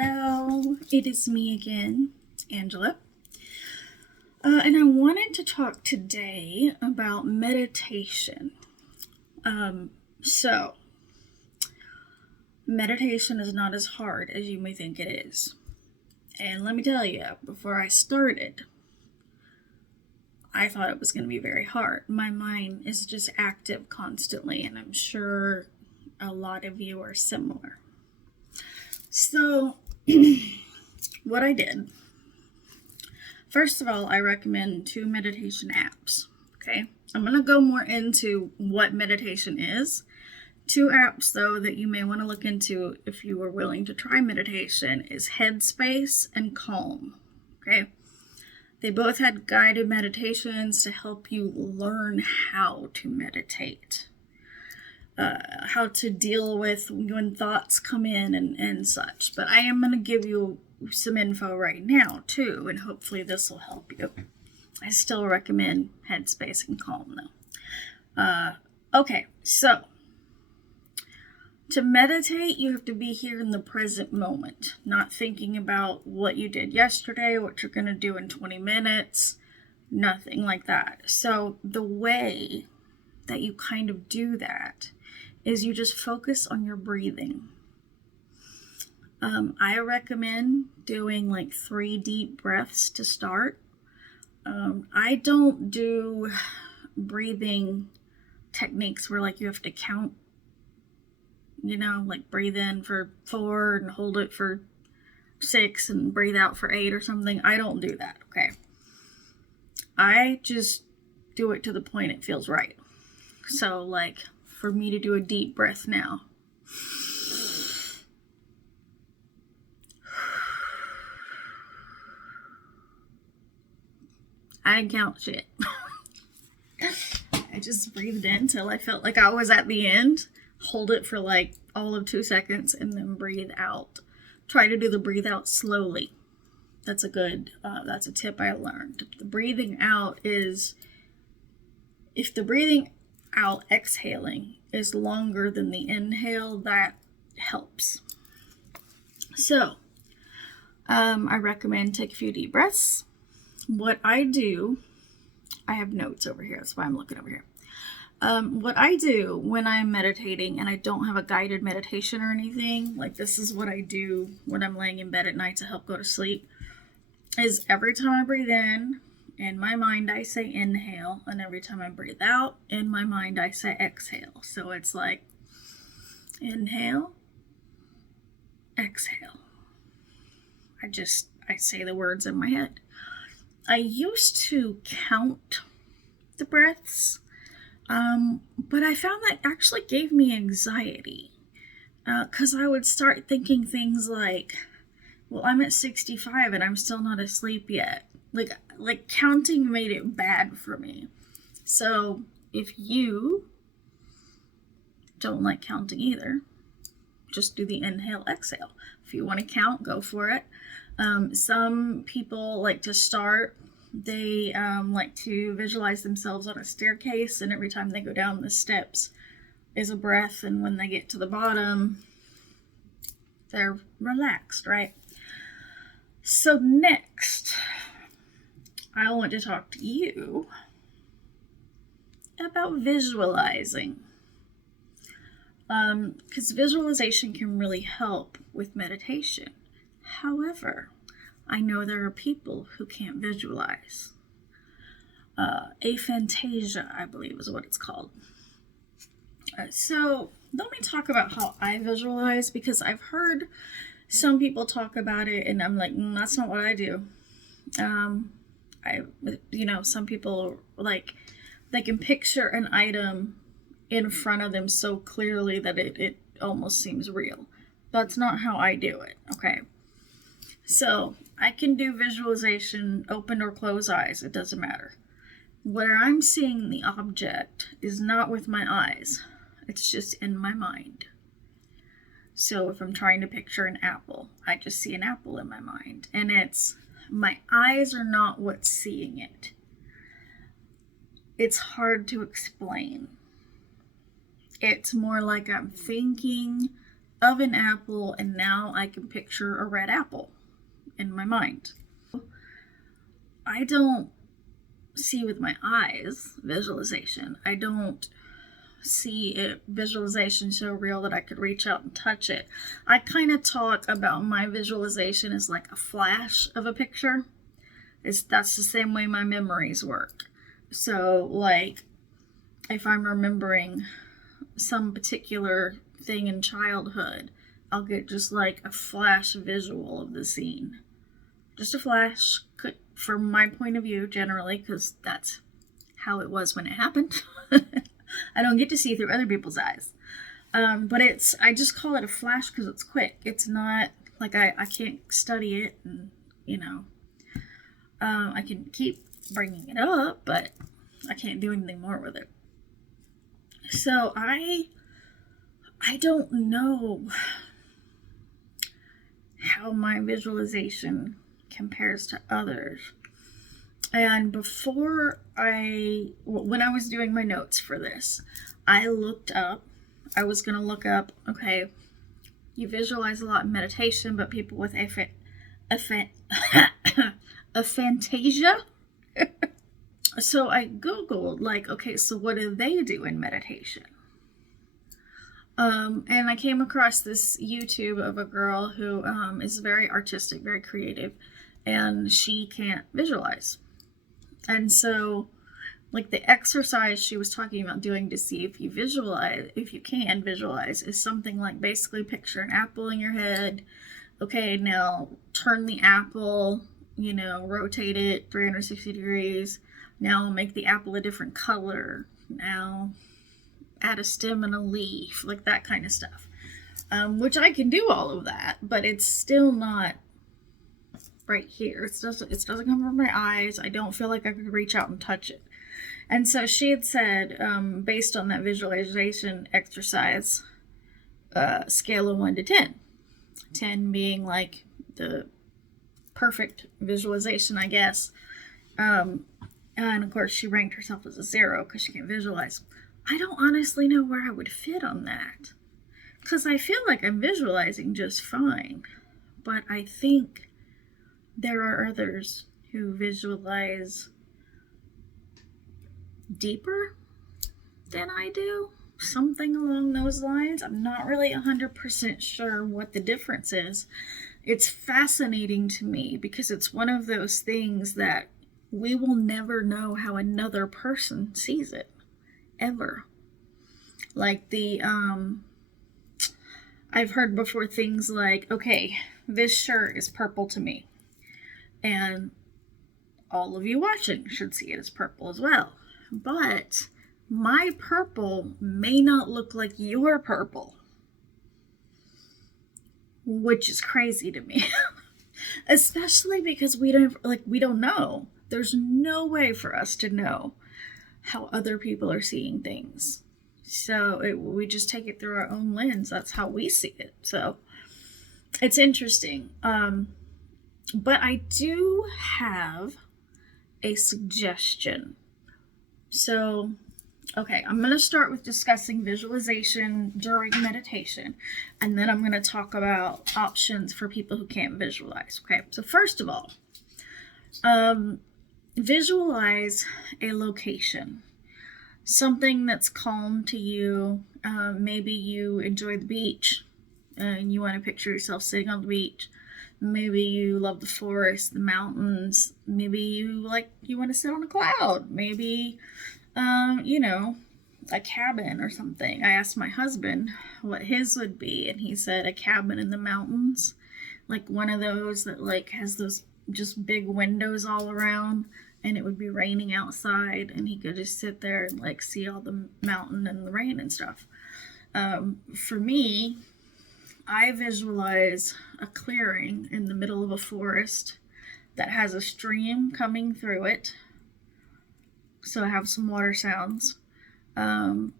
Hello, it is me again, Angela. And I wanted to talk today about meditation. So, meditation is not as hard as you may think it is. And let me tell you, before I started, I thought it was going to be very hard. My mind is just active constantly, and I'm sure a lot of you are similar. So, what I did, first of all, I recommend 2 meditation apps, okay? I'm going to go more into what meditation is. 2 apps, though, that you may want to look into if you are willing to try meditation is Headspace and Calm, okay? They both had guided meditations to help you learn how to meditate. How to deal with when thoughts come in and such. But I am going to give you some info right now, too, and hopefully this will help you. I still recommend Headspace and Calm, though. Okay, so to meditate, you have to be here in the present moment, not thinking about what you did yesterday, what you're going to do in 20 minutes, nothing like that. So the way that you kind of do that is you just focus on your breathing. I recommend doing like 3 deep breaths to start. I don't do breathing techniques where like you have to count, like breathe in for 4 and hold it for 6 and breathe out for 8 or something. I don't do that, okay? I just do it to the point it feels right. So like for me to do a deep breath now. I didn't count shit. I just breathed in till I felt like I was at the end. Hold it for like all of 2 seconds and then breathe out. Try to do the breathe out slowly. That's a tip I learned. The breathing out is, if the breathing out, exhaling, is longer than the inhale, that helps. So, I recommend take a few deep breaths. What I do, I have notes over here, that's why I'm looking over here. What I do when I'm meditating and I don't have a guided meditation or anything, like this is what I do when I'm laying in bed at night to help go to sleep, is every time I breathe in my mind I say inhale, and every time I breathe out, in my mind I say exhale. So it's like inhale, exhale. I say the words in my head. I used to count the breaths, but I found that actually gave me anxiety, because I would start thinking things like, well, I'm at 65 and I'm still not asleep yet. Like counting made it bad for me. So if you don't like counting either, just do the inhale, exhale. If you want to count, go for it. Some people like to start, they like to visualize themselves on a staircase, and every time they go down the steps is a breath, and when they get to the bottom, they're relaxed, right? So next, I want to talk to you about visualizing. Because visualization can really help with meditation. However, I know there are people who can't visualize. Aphantasia, I believe, is what it's called. So let me talk about how I visualize, because I've heard some people talk about it, and I'm like, that's not what I do. Some people, like, they can picture an item in front of them so clearly that it almost seems real. That's not how I do it, okay? So I can do visualization, open or close eyes, it doesn't matter. Where I'm seeing the object is not with my eyes, it's just in my mind. So if I'm trying to picture an apple, I just see an apple in my mind, and my eyes are not what's seeing it. It's hard to explain. It's more like I'm thinking of an apple, and now I can picture a red apple in my mind. I don't see with my eyes visualization. I don't see it visualization so real that I could reach out and touch it. I kind of talk about my visualization as like a flash of a picture. That's the same way my memories work. So like if I'm remembering some particular thing in childhood, I'll get just like a flash visual of the scene. Just a flash, from my point of view generally, because that's how it was when it happened. I don't get to see through other people's eyes. But I just call it a flash because it's quick. It's not like I can't study it, and I can keep bringing it up, but I can't do anything more with it. So I don't know how my visualization compares to others. And when I was doing my notes for this, I was going to look up, okay, you visualize a lot in meditation, but people with aphantasia. So I Googled, like, okay, so what do they do in meditation? And I came across this YouTube of a girl who is very artistic, very creative, and she can't visualize. And so, like, the exercise she was talking about doing to see if you can visualize, is something like basically picture an apple in your head. Okay, now turn the apple, rotate it 360 degrees. Now make the apple a different color. Now add a stem and a leaf, like that kind of stuff. Which I can do all of that, but it's still not right here. It doesn't come from my eyes. I don't feel like I could reach out and touch it. And so she had said, based on that visualization exercise, scale of 1 to 10. 10 being like the perfect visualization, I guess. And of course she ranked herself as a 0 because she can't visualize. I don't honestly know where I would fit on that, because I feel like I'm visualizing just fine, but I think there are others who visualize deeper than I do, something along those lines. I'm not really 100% sure what the difference is. It's fascinating to me because it's one of those things that we will never know how another person sees it, ever. Like I've heard before things like, okay, this shirt is purple to me, and all of you watching should see it as purple as well. But my purple may not look like your purple, which is crazy to me. Especially because we don't know. There's no way for us to know how other people are seeing things. So we just take it through our own lens. That's how we see it. So it's interesting. But I do have a suggestion. So, okay, I'm going to start with discussing visualization during meditation, and then I'm going to talk about options for people who can't visualize. Okay, so first of all, visualize a location, something that's calm to you. Maybe you enjoy the beach and you want to picture yourself sitting on the beach. Maybe you love the forest, the mountains. Maybe you want to sit on a cloud. Maybe, a cabin or something. I asked my husband what his would be, and he said a cabin in the mountains, like one of those that has those just big windows all around, and it would be raining outside, and he could just sit there and see all the mountain and the rain and stuff. For me, I visualize a clearing in the middle of a forest that has a stream coming through it, so I have some water sounds, and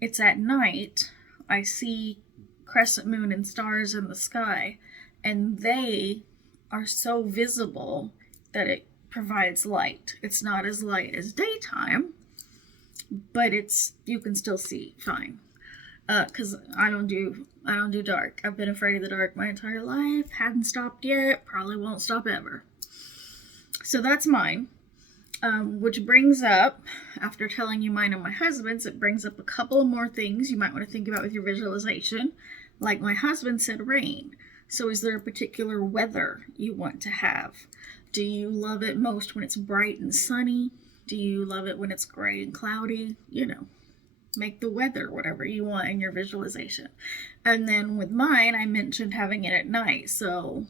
it's at night. I see crescent moon and stars in the sky, and they are so visible that it provides light. It's not as light as daytime, but you can still see fine. because I don't do dark. I've been afraid of the dark my entire life. Hadn't stopped yet. Probably won't stop ever. So that's mine. Which brings up, after telling you mine and my husband's, it brings up a couple of more things you might want to think about with your visualization. Like my husband said, rain. So is there a particular weather you want to have? Do you love it most when it's bright and sunny? Do you love it when it's gray and cloudy? You know, make the weather whatever you want in your visualization. And then with mine, I mentioned having it at night. So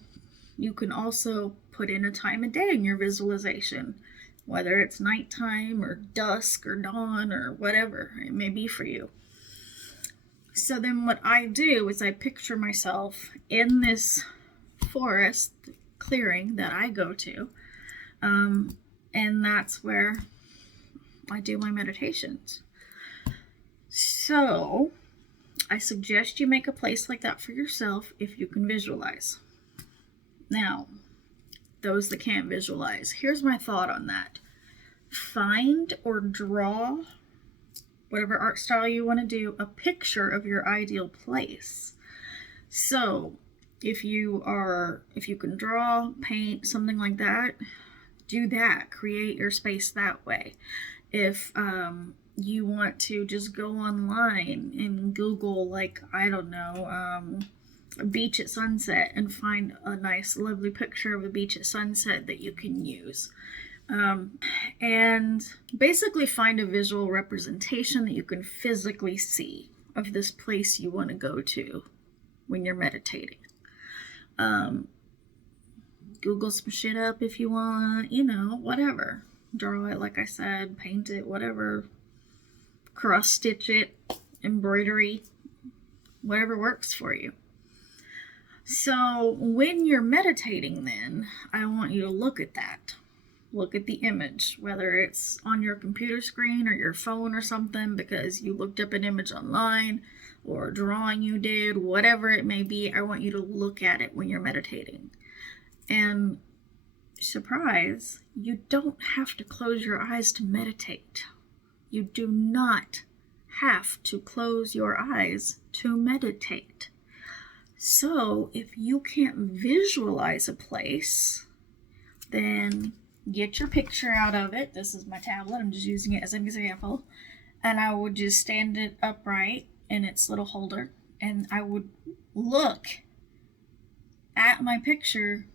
you can also put in a time of day in your visualization, whether it's nighttime or dusk or dawn or whatever it may be for you. So then what I do is I picture myself in this forest clearing that I go to, and that's where I do my meditations. So I suggest you make a place like that for yourself if you can visualize. Now, those that can't visualize, here's my thought on that. Find or draw, whatever art style you want to do, a picture of your ideal place. So if you can draw, paint, something like that, do that. Create your space that way. If you want to just go online and Google, like, I don't know, a beach at sunset and find a nice, lovely picture of a beach at sunset that you can use. And basically find a visual representation that you can physically see of this place you want to go to when you're meditating. Google some shit up if you want, you know, whatever. Draw it, like I said, paint it, whatever. Cross stitch it, embroidery, whatever works for you. So when you're meditating then, I want you to look at that. Look at the image, whether it's on your computer screen or your phone or something because you looked up an image online or a drawing you did, whatever it may be. I want you to look at it when you're meditating. And surprise, you don't have to close your eyes to meditate. You do not have to close your eyes to meditate. So if you can't visualize a place, then get your picture out of it. This is my tablet. I'm just using it as an example. And I would just stand it upright in its little holder. And I would look at my picture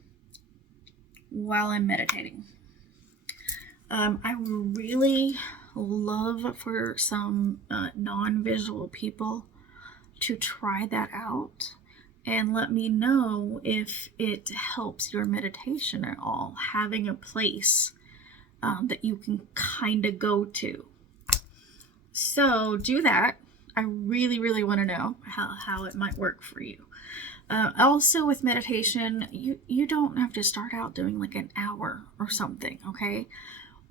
while I'm meditating. I would really love for some non-visual people to try that out and let me know if it helps your meditation at all, having a place that you can kind of go to. So do that. I really, really want to know how it might work for you. Also with meditation, you don't have to start out doing like an hour or something, okay?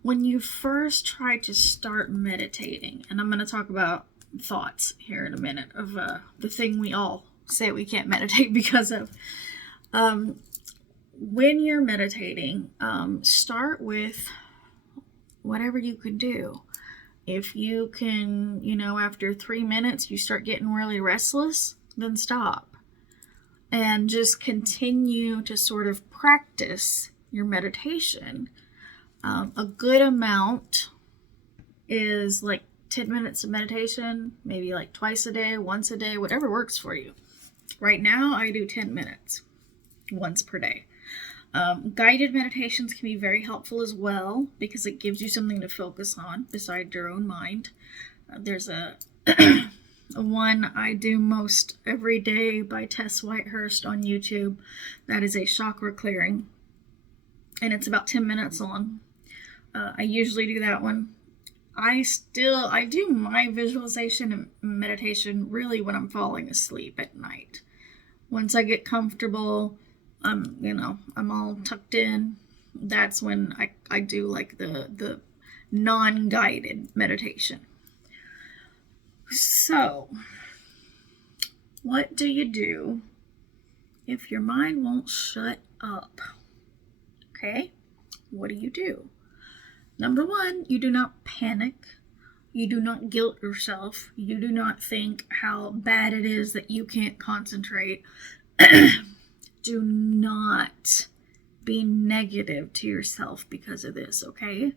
When you first try to start meditating, and I'm going to talk about thoughts here in a minute of the thing we all say we can't meditate because of. When you're meditating, start with whatever you can do. If you can, after 3 minutes you start getting really restless, then stop. And just continue to sort of practice your meditation. A good amount is like 10 minutes of meditation, maybe like twice a day, once a day, whatever works for you. Right now, I do 10 minutes once per day. Guided meditations can be very helpful as well because it gives you something to focus on besides your own mind. There's a one I do most every day by Tess Whitehurst on YouTube. That is a chakra clearing, and it's about 10 minutes long. I usually do that one. I do my visualization and meditation really when I'm falling asleep at night. Once I get comfortable, I'm all tucked in. That's when I do like the non-guided meditation. So, what do you do if your mind won't shut up? Okay, what do? Number one, you do not panic. You do not guilt yourself. You do not think how bad it is that you can't concentrate. Do not be negative to yourself because of this, okay?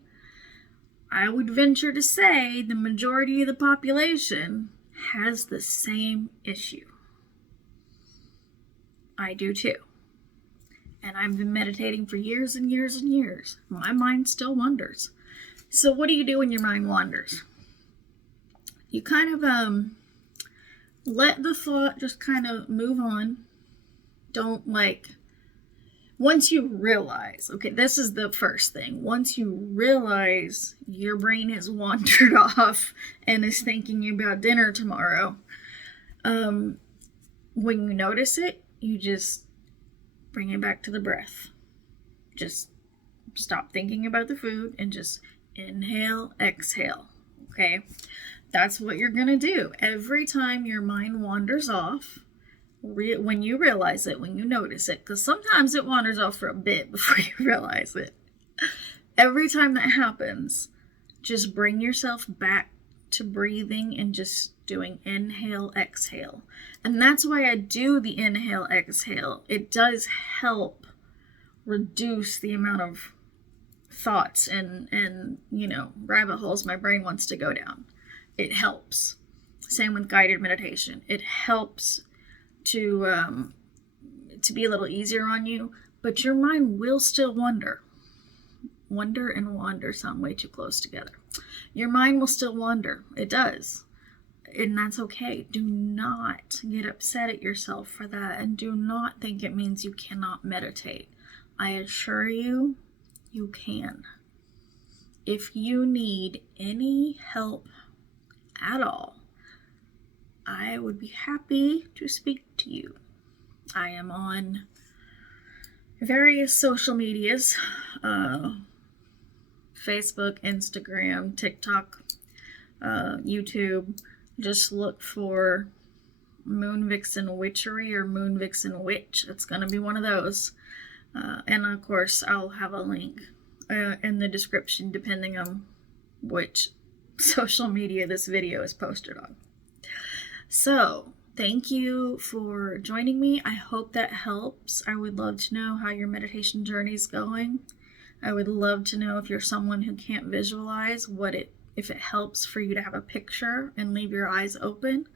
I would venture to say the majority of the population has the same issue. I do too. And I've been meditating for years and years and years. My mind still wanders. So what do you do when your mind wanders? You kind of let the thought just kind of move on. Don't once you realize, okay, this is the first thing. Once you realize your brain has wandered off and is thinking about dinner tomorrow, when you notice it, you just bring it back to the breath. Just stop thinking about the food and just inhale, exhale, okay? That's what you're gonna do. Every time your mind wanders off, when you realize it, when you notice it, because sometimes it wanders off for a bit before you realize it. Every time that happens, just bring yourself back to breathing and just doing inhale, exhale. And that's why I do the inhale, exhale. It does help reduce the amount of thoughts and rabbit holes my brain wants to go down. It helps. Same with guided meditation. It helps to be a little easier on you, but your mind will still wander. Wonder and wander sound way too close together. Your mind will still wander. It does. And that's okay. Do not get upset at yourself for that, and do not think it means you cannot meditate. I assure you, you can. If you need any help at all, I would be happy to speak to you. I am on various social medias, Facebook, Instagram, TikTok, YouTube. Just look for Moon Vixen Witchery or Moon Vixen Witch. It's going to be one of those. And of course, I'll have a link in the description depending on which social media this video is posted on. So, thank you for joining me. I hope that helps. I would love to know how your meditation journey is going. I would love to know if you're someone who can't visualize if it helps for you to have a picture and leave your eyes open.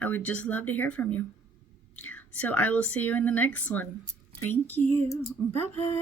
I would just love to hear from you. So I will see you in the next one. Thank you. Bye-bye.